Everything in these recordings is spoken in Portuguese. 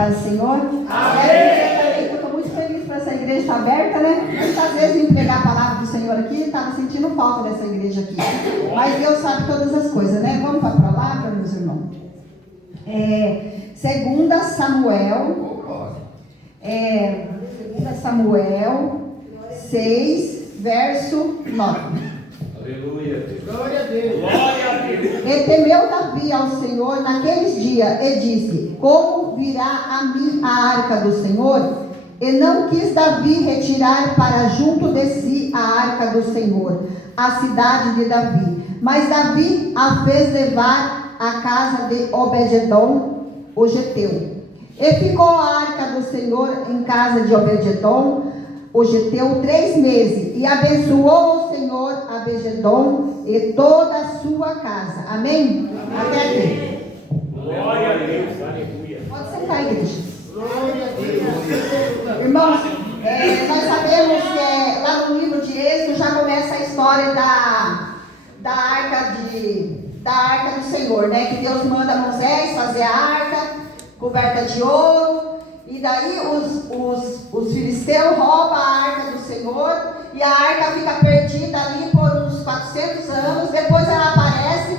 paz do Senhor. Amém. Eu estou muito feliz por essa igreja estar aberta, né? Muitas vezes vim pregar a palavra do Senhor aqui, estava sentindo falta dessa igreja aqui. Mas Deus sabe todas as coisas, né? Vamos para a palavra, meus irmãos. 2 Samuel 6, verso 9. Aleluia. Glória a Deus. Glória a Deus. E temeu Davi ao Senhor naqueles dias e disse: como virá a mim a arca do Senhor? E não quis Davi retirar para junto de si a arca do Senhor, a cidade de Davi. Mas Davi a fez levar à casa de Obed-edom, o geteu. E ficou a arca do Senhor em casa de Obed-edom, o geteu, 3 meses. E abençoou o Senhor a Obed-edom e toda a sua casa. Amém? Até aqui. Glória a Deus. Aleluia. Pode sentar, igreja. Glória a Deus. Irmãos, nós sabemos que lá no livro de Êxodo já começa a história da arca do Senhor, né? Que Deus manda Moisés fazer a arca coberta de ouro, e daí os filisteus roubam a arca do Senhor, e a arca fica perdida ali por uns 400 anos. Depois ela aparece,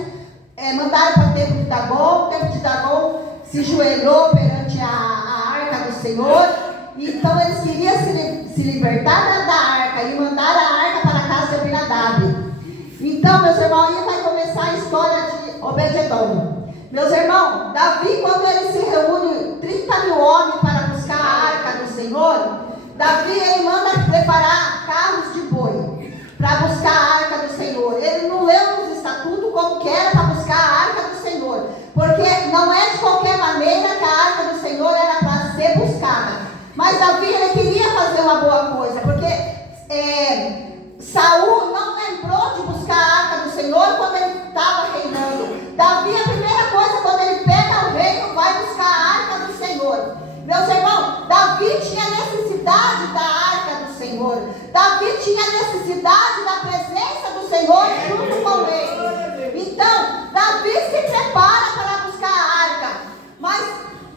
mandaram para o templo de Dagom. O templo de Dagom se joelhou perante a arca do Senhor. Então eles queriam se libertar da arca e mandar a arca para a casa de Abinadab. Então, meus irmãos, aí vai começar a história de Obed-edom. Meus irmãos, Davi, quando ele se reúne 30 mil homens para buscar a arca do Senhor, Davi ele manda preparar carros de boi para buscar a arca do Senhor. Ele não leu nos estatutos como que era para buscar a arca do Senhor, porque não é de qualquer maneira que a arca do Senhor era para ser buscada. Mas Davi ele queria fazer uma boa coisa, porque Saul não lembrou de buscar a arca do Senhor quando ele estava reinando. Davi, a primeira coisa, quando ele pega o reino, vai buscar a arca do Senhor. Meus irmãos, Davi tinha necessidade da arca do Senhor. Davi tinha necessidade da presença do Senhor junto com ele. Então, Davi se prepara para buscar a arca. Mas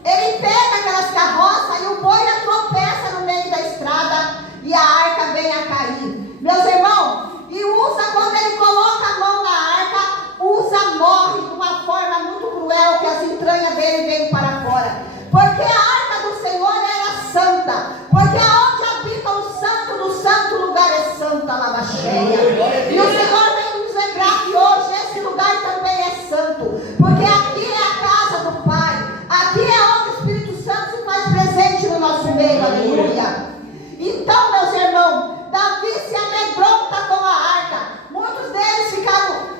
ele pega aquelas carroças e o boi tropeça no meio da estrada e a arca vem a cair. Meus irmãos, e Uza, quando ele coloca a mão na arca, Uza morre de uma forma muito cruel, que as entranhas dele veio para fora. Porque a arca do Senhor era santa. Porque aonde habita o santo, no santo lugar é santa, lava cheia. E o Senhor vem nos lembrar que hoje esse lugar também é santo. Porque aqui é a casa do Pai. Aqui é onde o Espírito Santo se faz presente no nosso meio. Aleluia. Então, meus irmãos, Davi se amedronta com a arca. Muitos deles ficaram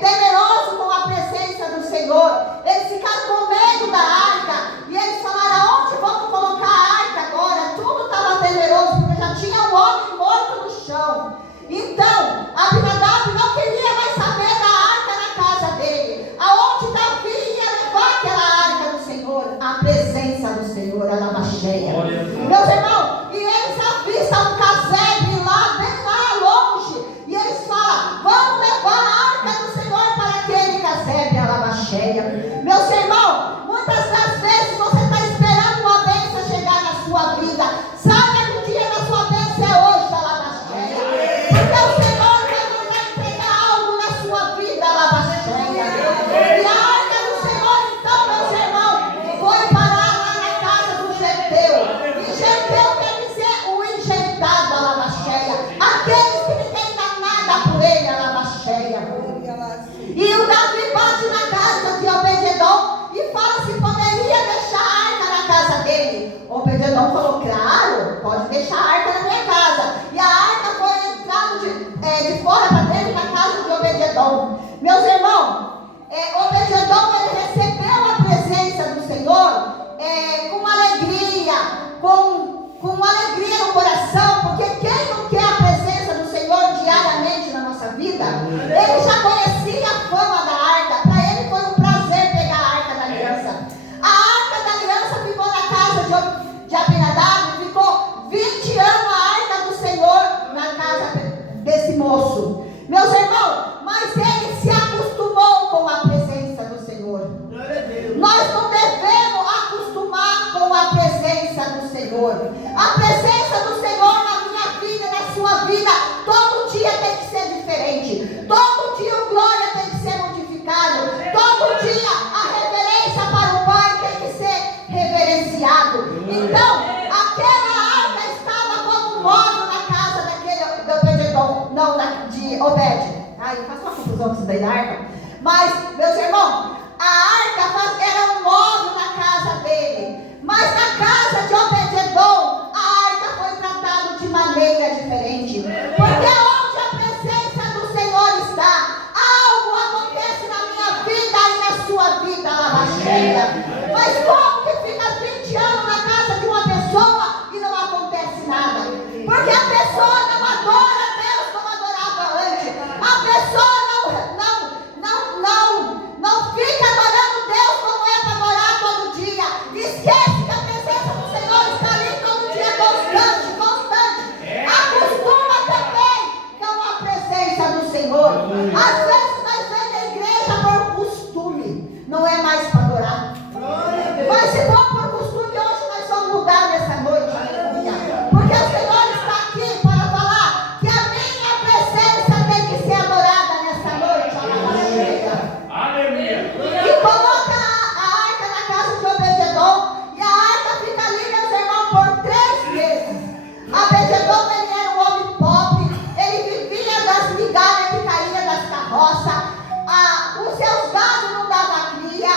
temerosos com a presença do Senhor. Eles ficaram com medo da arca. E eles falaram: aonde vamos colocar a arca agora? Tudo estava temeroso, porque já tinha um homem morto no chão. Então, Abinadab não queria mais saber da arca na casa dele. Aonde Davi ia levar aquela arca do Senhor? A presença do Senhor, ela estava cheia. Meus irmãos, e eles avistam um casebre lá, bem lá longe. E eles falam: vamos levar a arca do Senhor para aquele casebre, ela estava cheia. Meus irmãos, muitas das vezes você está esperando uma bênção chegar na sua vida. Saiba que o dia da sua bênção é hoje, ela estava cheia. Porque o Senhor vai mandar entregar algo na sua vida, ela estava cheia. E a arca do Senhor, então, meus irmãos, foi parar lá na casa do geteu. E geteu quer dizer o enjeitado, ela estava cheia. Aqueles que ninguém dá nada por ele, ela estava cheia. E o Davi bate na casa de Obed-edom e fala se poderia deixar a arca na casa dele. Obed-edom falou: claro, pode deixar a arca na minha casa. E a arca foi entrando de fora para dentro da casa de Obed-edom. Meus irmãos, Obed-edom ele recebeu a presença do Senhor com alegria, com alegria no coração, porque quem não quer a presença do Senhor diariamente na nossa vida? Ele já conhecia a fama da arca. Para ele foi um prazer pegar a arca da aliança. A arca da aliança ficou na casa de Abinadab, ficou 20 anos a arca do Senhor na casa desse moço. Meus irmãos, mas ele se acostumou com a presença do Senhor. Nós não devemos acostumar Senhor. A presença do Senhor na minha vida, na sua vida, todo dia tem que ser diferente. Todo dia o glória tem que ser modificado. Todo dia a reverência para o Pai tem que ser reverenciado. Então, aquela arca estava como um móvel na casa daquele Obed-edom, não de Obed. Ai, eu faço uma confusão com isso daí da arca. Mas, meus irmãos, a arca era um móvel na casa dele. Mas na casa de Obed-edom, a arca foi tratada de maneira diferente. Porque onde a presença do Senhor está, algo acontece na minha vida e na sua vida, Lavacheia. Mas como que fica 20 anos na casa de uma pessoa e não acontece nada? Porque a pessoa não adora Deus como adorava antes. A pessoa não fica adorando Deus como é para adorar todo dia. Esquece que a presença do Senhor está ali todo dia, constante. Acostuma também com a presença do Senhor. Às vezes nós vamos na igreja por costume, não é mais para adorar. Mas se for por costume, hoje nós vamos mudar nessa noite. Porque o Senhor está aqui para falar que a minha presença tem que ser adorada nessa noite. E coloca a arca na casa de Obed-edom. E a arca fica ali, meus irmãos, por 3 meses. Obed-edom, ele era um homem pobre. Ele vivia das migalhas que caíam das carroças. Os seus gados não davam cria.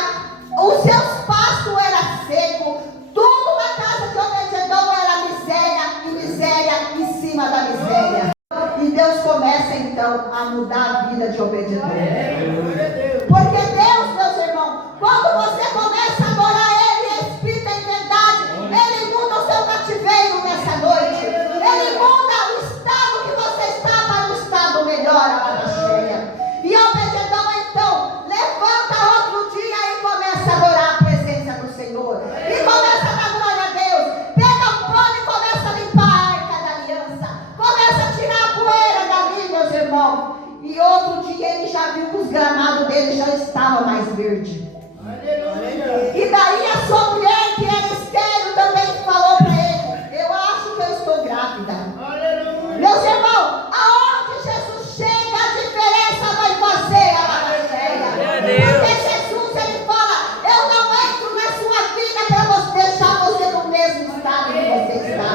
Os seus pastos eram secos. Tudo na casa de Obed-edom era miséria e miséria em cima da miséria. E Deus começa então a mudar a vida de Obed-edom. Porque Deus, meus irmãos, quando você começa a adorar Ele em espírito e em verdade, Ele muda o seu cativeiro nessa noite. Ele muda o estado que você está para um estado melhor, Lavacheia. E Obed-edom então levanta outro dia e começa a adorar a presença do Senhor. E começa a dar glória a Deus. Pega o pano e começa a limpar a arca da aliança. Começa a tirar a poeira dali, meus irmãos. E outro dia ele já viu que os gramados dele já estavam mais verdes. E daí a sua mulher, que era estéril, também falou para ele: eu acho que eu estou grávida. Meus irmãos, aonde Jesus chega, a diferença vai fazer a Lavacheia. Porque Jesus, ele fala: eu não entro na sua vida para deixar você no mesmo estado que você está.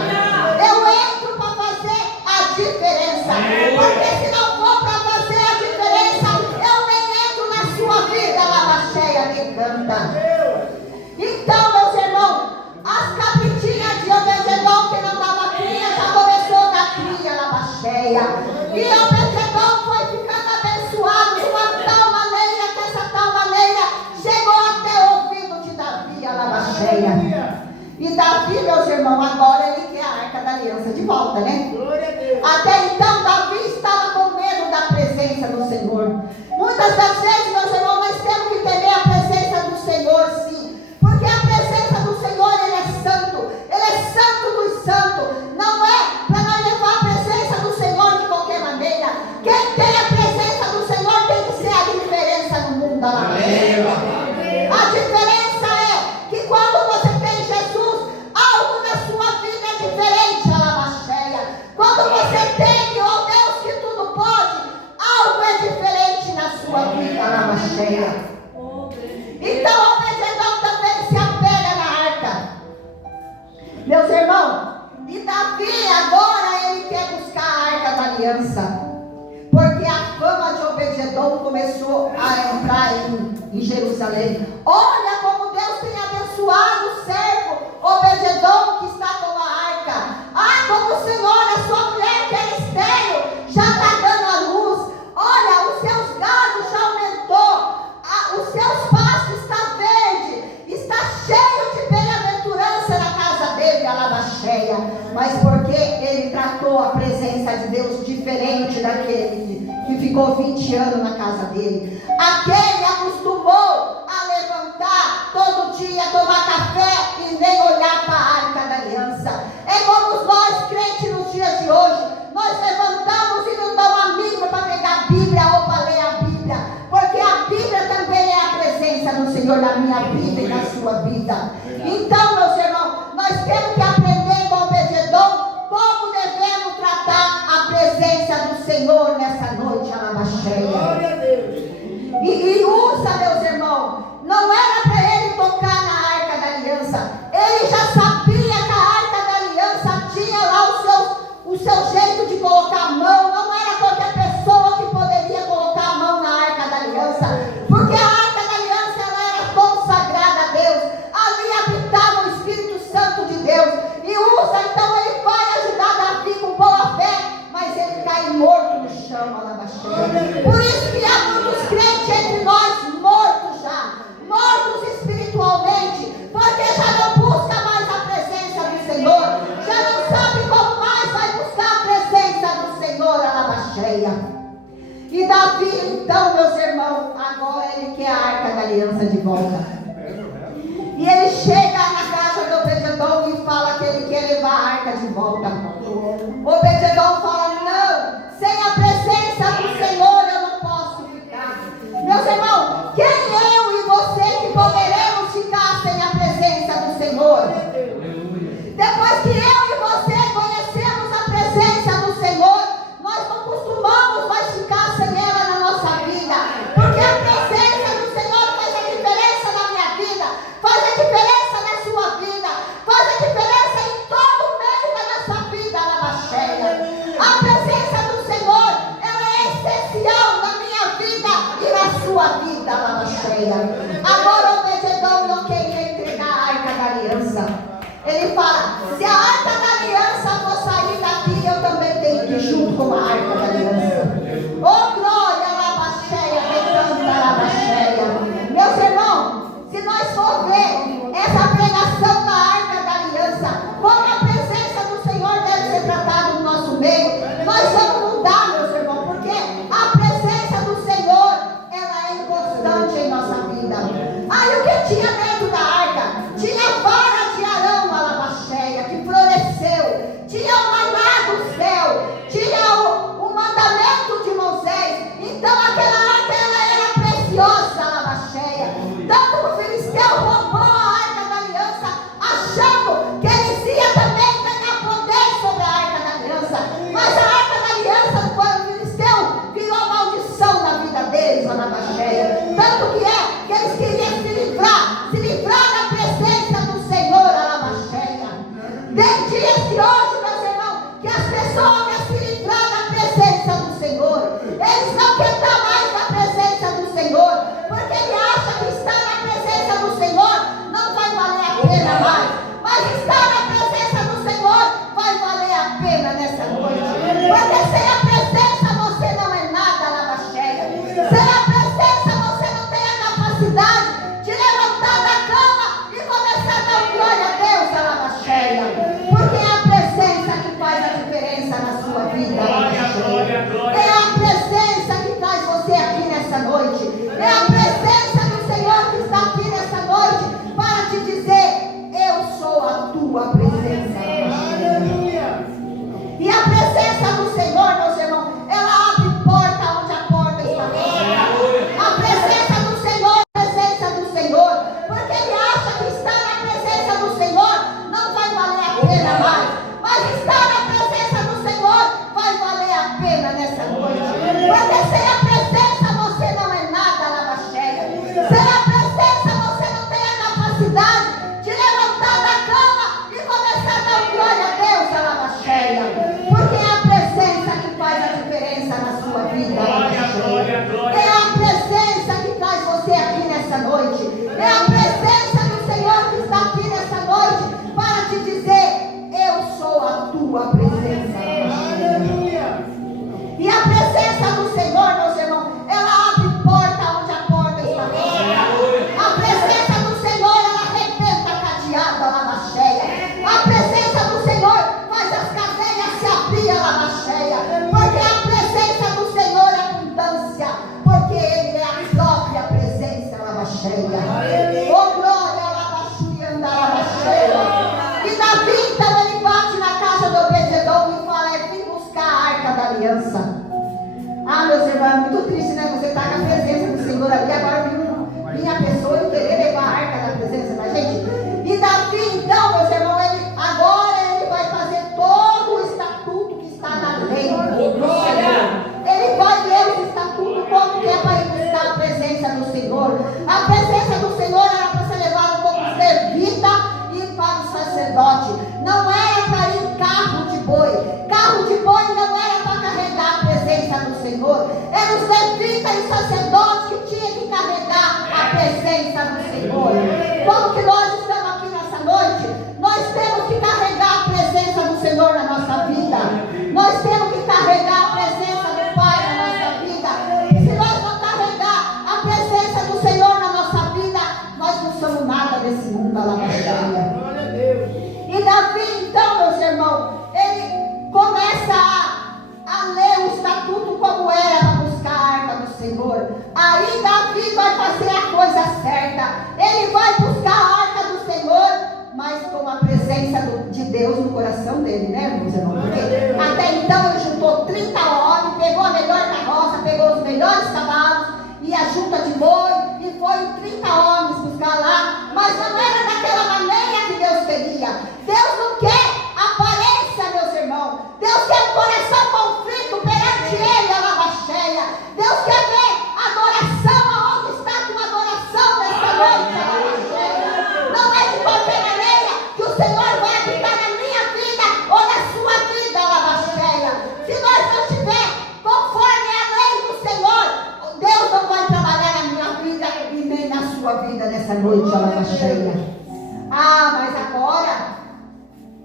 Eu entro para fazer a diferença. Porque se não for para fazer a diferença, eu nem entro na sua vida, Lavacheia, me canta. Então, meus irmãos, as capitinhas de Obed-edom que não dava cria, já começou a dar cria, Lavacheia. E Obed-edom foi ficando abençoado de uma tal maneira, que essa tal maneira chegou até o ouvido de Davi, Lavacheia. E Davi, meus irmãos, agora ele quer a arca da aliança de volta, né? Até então, Davi estava com medo da presença do Senhor. Muitas das vezes, meus irmãos, nós temos que temer a presença do Senhor, sim. Porque a presença do Senhor, Ele é santo. Ele é santo dos santos. Não é para nós levar a presença do Senhor de qualquer maneira. Quem tem a presença do Senhor tem que ser a diferença no mundo. A diferença é que quando você tem Jesus, algo na sua vida é diferente, Lavacheia. Quando você tem o Deus que tudo pode, algo é diferente na sua vida, Lavacheia. Então, Obed-edom também se apega na arca. Meus irmãos, e Davi agora ele quer buscar a arca da aliança. Porque a fama de Obed-edom começou a entrar em Jerusalém. Olha como Deus tem abençoado o servo Obed-edom que está com a arca. Ah, como o Senhor, a sua mulher que é estéril, já está dando a luz. Olha, os seus gados já aumentou. Os seus pastos estão verdes. Está cheio de bem-aventurança na casa dele, a Lavacheia. Mas porque ele tratou a presença de Deus diferente daquele que ficou 20 anos na casa dele. Aquele acostumou a levantar todo dia, tomar café e nem olhar para a arca da aliança. É como nós, crentes, nos dias de hoje. Nós levantamos e não damos a mínima para pegar a Bíblia ou para ler a Bíblia. Porque a Bíblia também é a presença do Senhor na minha vida e na sua vida. Então, meus irmãos, nós temos que aprender aliança de volta. E ele chega na casa de Obed-edom e fala que ele quer levar a arca de volta. Obed-edom fala: não, sem a presença do Senhor eu não posso ficar. Meus irmãos, quem eu e você que poderemos ficar sem a presença do Senhor? Depois que eu e você conhecemos a presença do Senhor, nós não costumamos mais ficar sem ela na nossa vida, porque a presença do Senhor faz a diferença na minha vida, faz a diferença na sua vida, faz a diferença em todo o meio da nossa vida, Alabaxéia. A presença do Senhor, ela é essencial na minha vida e na sua vida, Alabaxéia. Agora Obed-edom não queria entregar a arca da aliança. Ele fala: se a arca da aliança for sair daqui, eu também tenho que ir junto com a arca da aliança. Oh glória, Alabaxéia, recanta Alabaxéia. Meus irmãos, se nós for ver essa pregação da arca da aliança, como a presença do Senhor deve ser tratada no nosso meio, nós vamos mudar, meus irmãos, porque a presença do Senhor, ela é inconstante em nossa vida. Aí o que tinha dentro da arca? Tinha a vara de Arão, Alabaxéia, que floresceu. Tinha o maná do céu. Tinha o mandamento de Moisés. Então aquela arca, ela era preciosa, Alabaxéia. Tanto que o filisteu roubou a arca da aliança, achando que eles iam também ganhar poder sobre a arca da aliança. Mas a arca da aliança, quando o filisteu, virou maldição na vida deles, Alabaxéia. Tanto que eles queriam se livrar da presença do Senhor, Alabaxéia. Tem dias de hoje, meus irmãos, que as pessoas querem se livrar da presença do Senhor. Eles não querem estar mais na presença do Senhor, porque ele acha que estar na presença do Senhor não vai valer a pena mais. Mas estar na presença do Senhor vai valer a pena nessa noite. Porque sem a presença você não é nada, Alabaxéia. Sem a presença você não tem a capacidade de levantar da cama e começar a dar glória a Deus, Alabaxéia. Porque é a presença que faz a diferença na sua vida, Alabaxéia. É a presença que traz você aqui nessa noite. É a presença do Senhor que está aqui nessa noite para te dizer: eu sou a tua presença, Alabaxéia. E a presença do Senhor, meus irmãos, ela abre porta onde a porta está fechada. A presença do Senhor, a presença do Senhor, porque ele acha que estar na presença do Senhor não vai valer a pena mais. Mas estar na presença do Senhor vai valer a pena nessa noite. Porque sem a presença você não é nada, Alabaxéia. Sem a presença você não tem a capacidade de levantar da cama e começar a dar glória a Deus, Alabaxéia. Porque é a presença que faz a diferença na sua vida, Alabaxéia. É a presença que traz você aqui nessa noite. É a presença do Senhor que está aqui nessa noite para te dizer: eu sou a tua presença, Alabaxéia. E a presença do Senhor, meus irmãos, ela abre porta onde a porta está fechada. A presença do Senhor, ela arrebenta a cadeada, Alabaxéia. A presença do Senhor faz as cadeias se abrir, Alabaxéia. Porque a presença do Senhor é abundância. Porque Ele é a própria presença, Alabaxéia. Oh glória, Alabaxéia, Alabaxéia. E Davi, então, ele bate na casa do Obed-edom e fala: vim buscar a arca da aliança. Ah, meus irmãos, é muito triste, né? Você está com a presença do Senhor ali, agora vinha a pessoa e querer levar a arca da presença da gente. E Davi, então, meus irmãos, agora ele vai fazer todo o estatuto que está na lei do Senhor. Ele vai ler os estatutos como que é para ir buscar a presença do Senhor. A presença do Senhor era para ser levada como servita e para o sacerdote. Não era para ir em carro de boi. Carro de boi não era para carregar a presença do Senhor. Eram os levitas e sacerdotes que tinham que carregar a presença de Deus no coração dele, né, irmãos? Porque até então ele juntou 30 homens, pegou a melhor carroça, pegou os melhores cavalos e a junta de boi, e foi 30 homens buscar lá, mas não era daquela maneira que Deus queria. Deus não quer aparência, meus irmãos. Deus quer um coração contrito perante Ele, a lava cheia. Deus quer ver adoração. Aonde está a tua adoração nesta noite, a lava cheia? Não é de qualquer maneira que o Senhor vai habitar na minha vida ou na sua vida, a lava cheia. Se nós não estiver conforme a lei do Senhor, Deus não vai trabalhar na minha vida e nem na sua vida nessa noite, a lava cheia. Ah, mas agora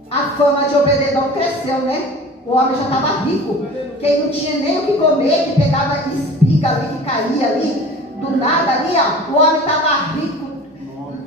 a fama de Obed-edom cresceu, né? O homem já estava rico. Quem não tinha nem o que comer, que pegava espiga ali, que caía ali, do nada ali, ó. O homem estava rico.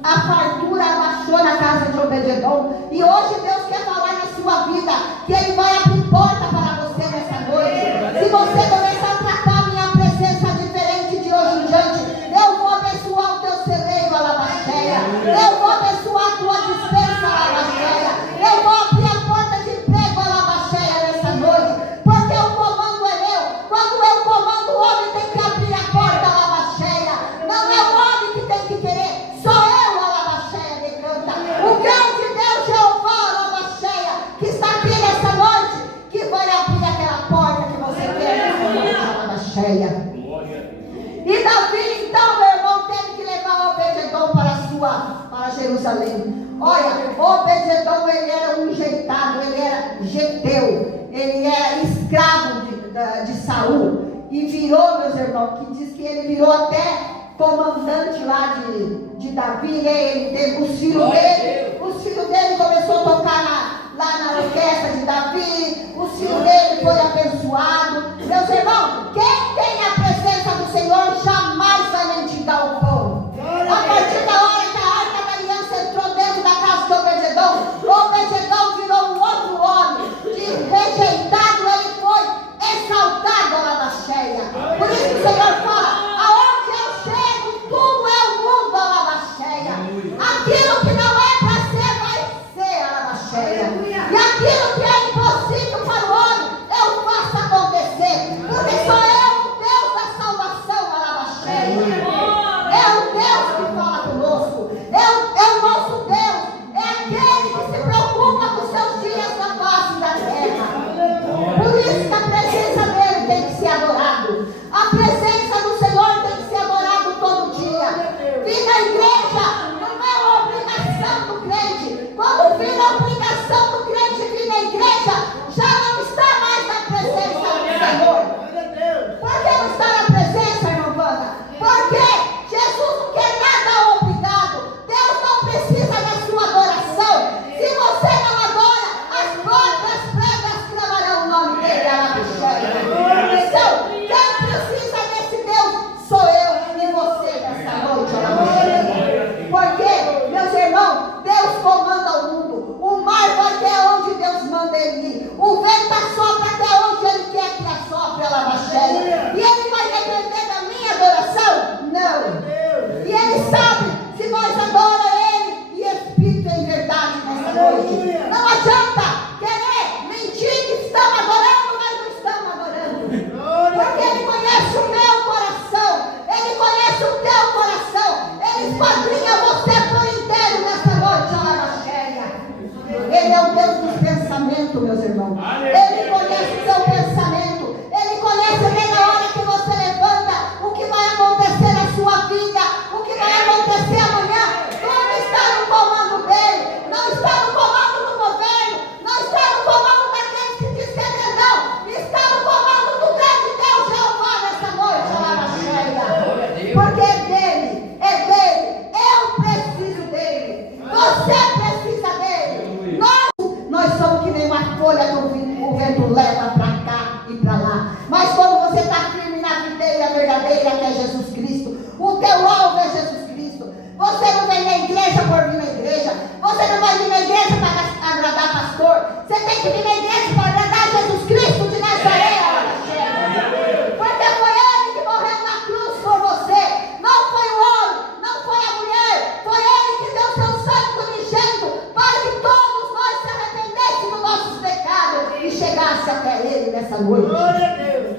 A fartura abaixou na casa de Obed-edom. E hoje Deus quer falar na sua vida que Ele vai abrir porta para você nessa noite. Se você começar a tratar a minha presença diferente de hoje em diante, eu vou abençoar o teu celeiro, a lava cheia. Eu vou abençoar a tua dispensa, a lava cheia. Eu vou abrir a porta de emprego, a lava cheia, nessa noite. Porque o comando é meu. Quando eu comando, o homem tem que abrir a porta, a lava cheia. Não é o homem que tem que querer, sou eu, a lava cheia, me canta. O grande Deus Jeová, a lava cheia, que está aqui nessa noite, que vai abrir aquela porta que você quer nessa noite, a lava cheia. E Davi, então, meu irmão, teve que levar Obed-edom para Jerusalém. Olha, Obed-edom, ele era um jeitado, ele era geteu, ele era escravo de Saul, e virou, meus irmãos, que diz que ele virou até comandante lá de Davi, né? Os filhos dele começou a tocar lá na orquestra de Davi, os filhos dele foi abençoado. Meus irmãos, quem tem a presença do Senhor jamais vai mendigar o pão. A partir da hora que a arca da aliança entrou dentro da casa de Obed-edom virou um outro homem, de rejeitado, ele foi exaltado, a lava cheia. Por isso que o Senhor fala, aonde eu chego, tudo é o mundo, a lava cheia. Aquilo que não é para ser, vai ser, a lava cheia. E aquilo que é impossível para o homem, eu faço acontecer. Porque sou eu o Deus da salvação, a lava cheia. É o Deus que fala conosco. É o nosso Deus. É aquele que se preocupa com seus dias na face da terra. Por isso que a presença dele tem que ser adorado. A presença do Senhor tem que ser adorado todo dia. Vir na igreja não é uma obrigação do crente. Quando vira a obrigação do crente vir na igreja, já não está mais na presença do Senhor. Por que não está na presença, irmã Wanda? Porque Jesus não quer nada obrigado. Deus não precisa da sua adoração. Se você não adora, as próprias pregas clamarão o nome dele, a lava cheia. Então, quem precisa desse Deus sou eu e você nessa noite, a lava cheia. Porque, meus irmãos, Deus comanda o mundo. O mar vai até onde Deus manda ele ir. O vento assopra até onde ele quer que assopre, a lava cheia. E ele vai depender da minha adoração? Não. E ele sabe se nós adoramos ele e espírito em verdade nessa noite. Não adianta querer mentir que estamos adorando, mas não estamos adorando. Porque ele conhece o meu coração. Ele conhece o teu coração. Ele esquadrinha você por inteiro nessa noite, a lava cheia. Ele é o Deus dos pensamentos, meus irmãos. Ele conhece o seu pensamento. Ele conhece bem na hora que você levanta o que vai acontecer na sua vida, o que vai acontecer amanhã. Tudo está no comando dele. Não está no comando do governo. Não está no comando daquele que diz que é grandão. Está no comando do grande Deus Jeová nessa noite, a lava cheia. Porque é dele, é dele. Eu preciso dele. Você precisa dele. Nós somos que nem uma folha do vento nessa noite. Glória a Deus.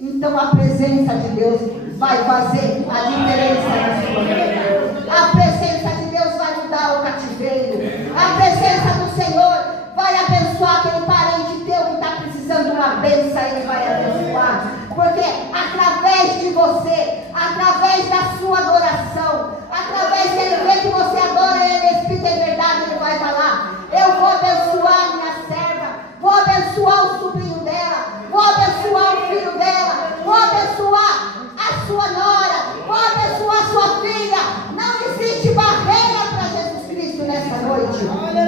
Então a presença de Deus vai fazer a diferença na sua vida. A presença de Deus vai mudar o cativeiro. A presença do Senhor vai abençoar aquele parente teu que está precisando de uma bênção, ele vai abençoar. Porque através de você, através da sua adoração, através de ele ver que você adora ele, Espírito em verdade, ele vai falar: eu vou abençoar minha serva, vou abençoar o sobrinho dela, vou abençoar o filho dela, vou abençoar a sua nora, vou abençoar a sua filha. Não existe barreira para Jesus Cristo nessa noite,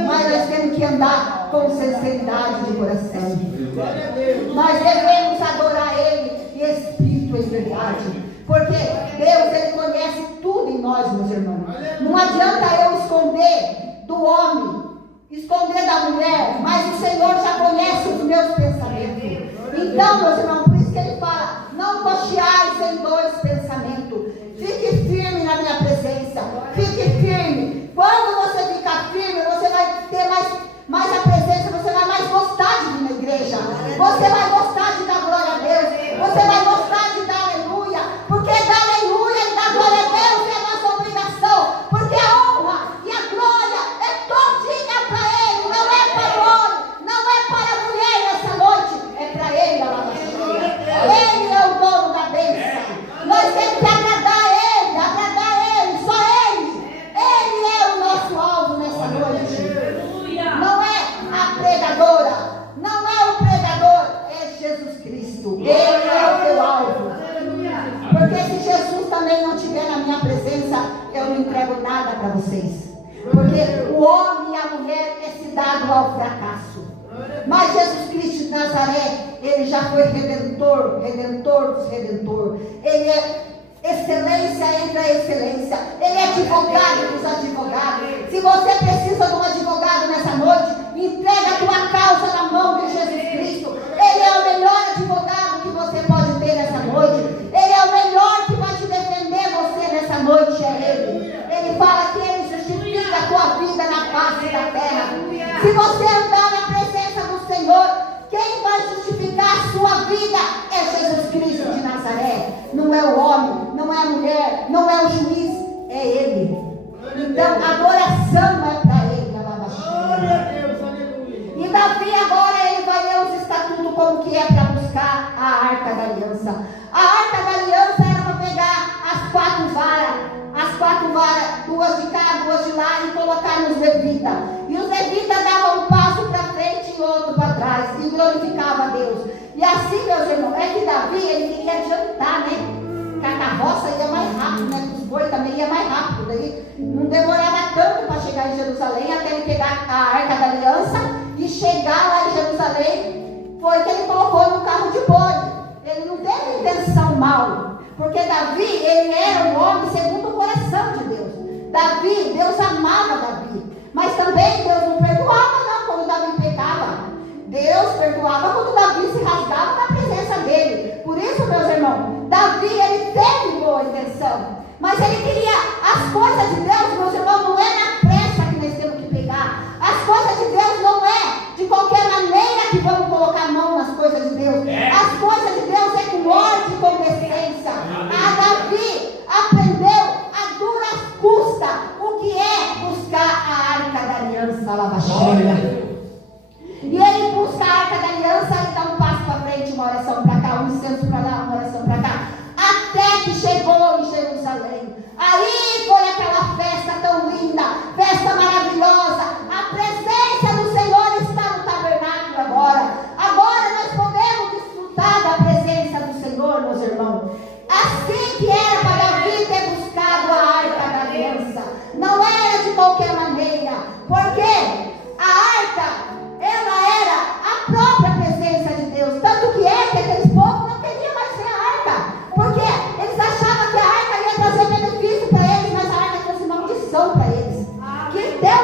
mas nós temos que andar com sinceridade de coração. Nós devemos adorar ele em espírito e verdade, porque Deus, ele conhece tudo em nós, meus irmãos. Não adianta eu esconder do homem, esconder da mulher, mas o Senhor já conhece os meus pensamentos. Então, meus irmãos, por isso que ele fala: não cocheais em dois pensamentos. Fique firme na minha presença. Fique firme. Quando você ficar firme, você vai ter mais a presença, você vai mais gostar de vir na igreja. Você vai gostar de dar glória a Deus. Você vai gostar de dar aleluia. Porque dar aleluia e dar glória a Deus é a nossa obrigação. Porque a honra e a glória é todinha para Ele. Não é para o homem, não é para a mulher nessa noite. É para Ele, a lava cheia. Ele é o dono da bênção. Nós temos que agradar a Ele, só Ele. Ele é o nosso alvo nessa noite. Não é a pregadora, não é o pregador, é Jesus Cristo. Ele é o teu alvo. Porque se Jesus também não estiver na minha presença, eu não entrego nada para vocês. Porque o homem e a mulher é se dado ao fracasso. Mas Jesus Cristo de Nazaré, ele já foi redentor dos redentores. Ele é excelência entre a excelência. Ele é advogado dos advogados. Se você precisa de um advogado nessa noite, entrega a tua causa na mão de Jesus Cristo. Ele é o melhor advogado que você pode ter nessa noite. Ele é o melhor que vai te defender você nessa noite, é Ele. Ele fala que Ele justifica a tua vida na face da terra. Se você andar na presença do Senhor, quem vai justificar a sua vida é Jesus Cristo de Nazaré. Não é o homem, não é a mulher, não é o juiz, é Ele. Então a adoração é para Ele. E Davi agora ele vai ler os estatutos como que é para buscar a Arca da Aliança. A Arca da Aliança era para pegar as quatro varas, duas de cá, duas de lá, e colocar nos levitas. E os levitas davam um passo para frente e outro para trás, e glorificava a Deus. E assim, meus irmãos, é que Davi, ele queria adiantar, né? Que a carroça ia mais rápido, né? Os bois também ia mais rápido. Daí não demorava tanto para chegar em Jerusalém, até ele pegar a Arca da Aliança e chegar lá em Jerusalém. Foi que ele colocou no carro de boi. Ele não teve intenção mal, porque Davi, ele era um homem segundo o coração de Deus. Davi, Deus amava Davi, mas também Deus não perdoava não quando Davi pecava. Deus perdoava quando Davi se rasgava na presença dele. Por isso, meus irmãos, Davi, ele teve boa intenção, mas ele queria as coisas de Deus, meus irmãos, não é na pressa que nós temos que pegar. As coisas de Deus não é de qualquer maneira que vamos colocar a mão nas coisas de Deus. As coisas de Deus é com ordem e com decência. Davi aprendeu a duras custas o que é buscar a Arca da Aliança, lavacheira. E ele busca a Arca da Aliança, ele dá um passo para frente, uma oração para cá, um incenso para lá, uma oração para cá, até que chegou em Jerusalém. Aí foi aquela festa tão linda, festa maravilhosa. A presença do Senhor está no tabernáculo agora. Agora nós podemos desfrutar da presença do Senhor, meus irmãos. Assim que era para Davi ter buscado a Arca da Aliança. Não era de qualquer maneira, porque a Arca, ela era a própria presença de Deus. Tanto que aqueles povos não queriam mais ser a Arca, porque eles achavam que a Arca ia trazer benefício para eles, mas a Arca trouxe maldição para eles. Que Deus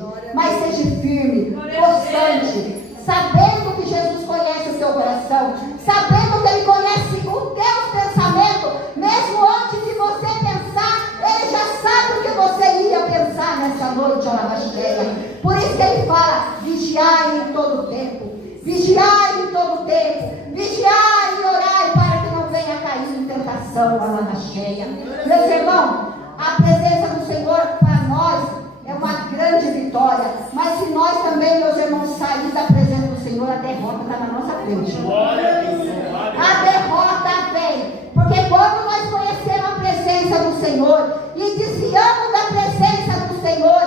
hoje. Mas seja firme, constante, sabendo que Jesus conhece o seu coração, sabendo que Ele conhece o teu pensamento, mesmo antes de você pensar, Ele já sabe o que você ia pensar nessa noite, ó Lavacheia. Por isso que Ele fala, vigiai em todo tempo, vigiai em todo tempo, vigiai e orai para que não venha cair em tentação, ó Lavacheia. Meus irmãos, a presença do Senhor para nós é uma grande vitória, mas se nós também, meus irmãos, sair da presença do Senhor, a derrota está na nossa frente. A derrota vem, porque quando nós conhecemos a presença do Senhor e desviamos da presença do Senhor,